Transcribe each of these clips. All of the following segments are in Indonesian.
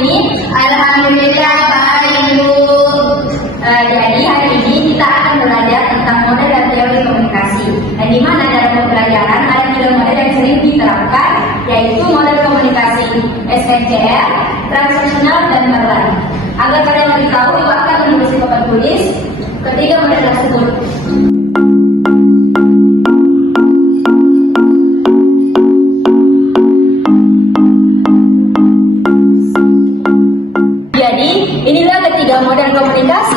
ini? Alhamdulillah baik, Bu. Jadi hari ini kita akan belajar tentang model dan teori komunikasi. Dan di mana dalam pembelajaran ada 3 model yang sering diterapkan, yaitu model komunikasi SNCR, transaksional, dan berlan. Agar kalian lebih tahu, Ibu akan menulis di papan tulis ketiga model tersebut. Jadi, inilah ketiga model komunikasi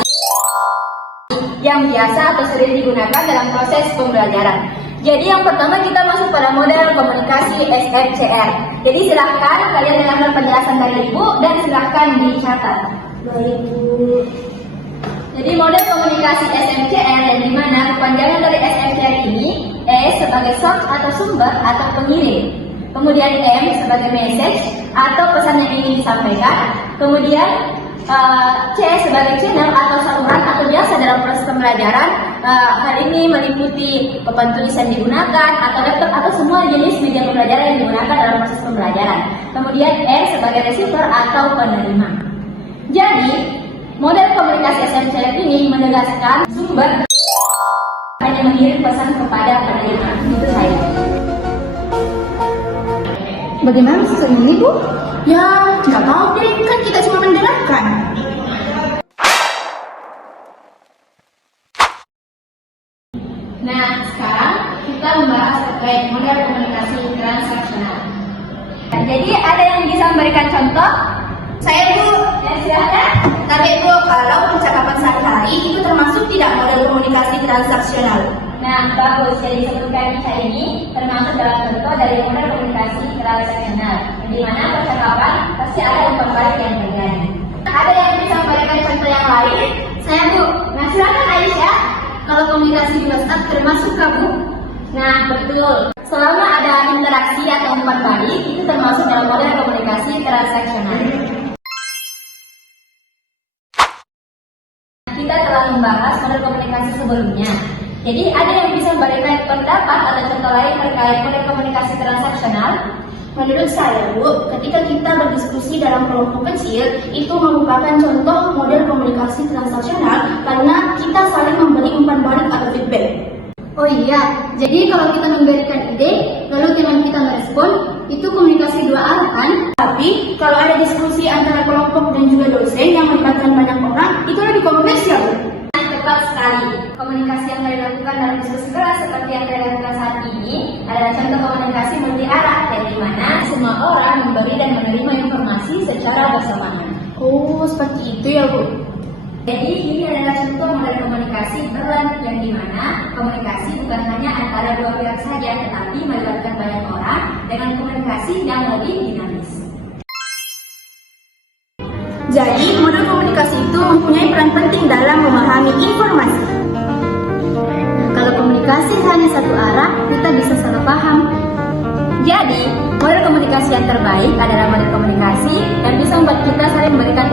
yang biasa atau sering digunakan dalam proses pembelajaran. Jadi yang pertama kita masuk pada model komunikasi SNCR. Jadi silahkan kalian dengarkan penjelasan dari Ibu dan silahkan dicatat. Baik, Bu. Jadi model komunikasi SNCR yang dimana kepanjangan dari SNCR ini S sebagai source atau sumber atau pengirim, kemudian M sebagai message atau pesan yang ingin disampaikan, kemudian C sebagai channel atau saluran atau jasa dalam proses pembelajaran. Hal ini meliputi papan tulis yang digunakan atau laptop atau semua jenis media pembelajaran yang digunakan dalam proses pembelajaran. Kemudian R sebagai receiver atau penerima. Jadi model komunikasi SNCR ini menegaskan sumber hanya mengirim pesan kepada penerima. Itu saya. Bagaimana maksud ini, Bu? Ya, nggak tahu deh, kan kita cuma mendengarkan. Nah, sekarang kita membahas terkait model komunikasi transaksional. Jadi ada yang bisa memberikan contoh? Saya, Bu. Ya, silakan. Tapi, Bu, kalau percakapan sehari-hari itu termasuk tidak model komunikasi transaksional? Nah, bagus. Jadi sebutkan kita ini termasuk dalam contoh dari model komunikasi transaksional, di mana percakapan pasti ada umpan balik yang terjadi. Ada yang bisa memberikan contoh yang lain? Saya, Bu. Nah, silakan Aisyah. Kalau komunikasi di WhatsApp termasuk, Bu? Nah, betul. Selama ada interaksi atau umpan balik, itu termasuk dalam model komunikasi transaksional. Kita telah membahas model komunikasi sebelumnya. Jadi ada yang bisa memberikan pendapat atau contoh lain terkait model komunikasi transaksional? Menurut saya, Bu, ketika kita berdiskusi dalam kelompok kecil, itu merupakan contoh model komunikasi transaksional karena kita saling memberi umpan balik atau feedback. Oh iya, jadi kalau kita memberikan ide, lalu teman kita merespon, itu komunikasi 2 arah kan? Tapi, kalau ada diskusi antara kelompok dan juga dosen yang melibatkan banyak orang, itu lebih kompleks ya, Bu? Tepat sekali. Komunikasi yang dilakukan dalam diskusi kelas seperti yang dilakukan saat ini adalah contoh komunikasi multi arah, yang dimana semua orang memberi dan menerima informasi secara bersamaan. Oh, seperti itu ya, Bu? Jadi ini adalah contoh model komunikasi berlanjut yang dimana komunikasi bukan hanya antara 2 pihak saja, tetapi melibatkan banyak orang dengan komunikasi yang lebih dinamis. Jadi, model komunikasi itu mempunyai peran penting dalam memahami informasi. Kalau komunikasi hanya satu arah, kita bisa salah paham. Jadi, model komunikasi yang terbaik adalah model komunikasi yang bisa membuat kita saling memberikan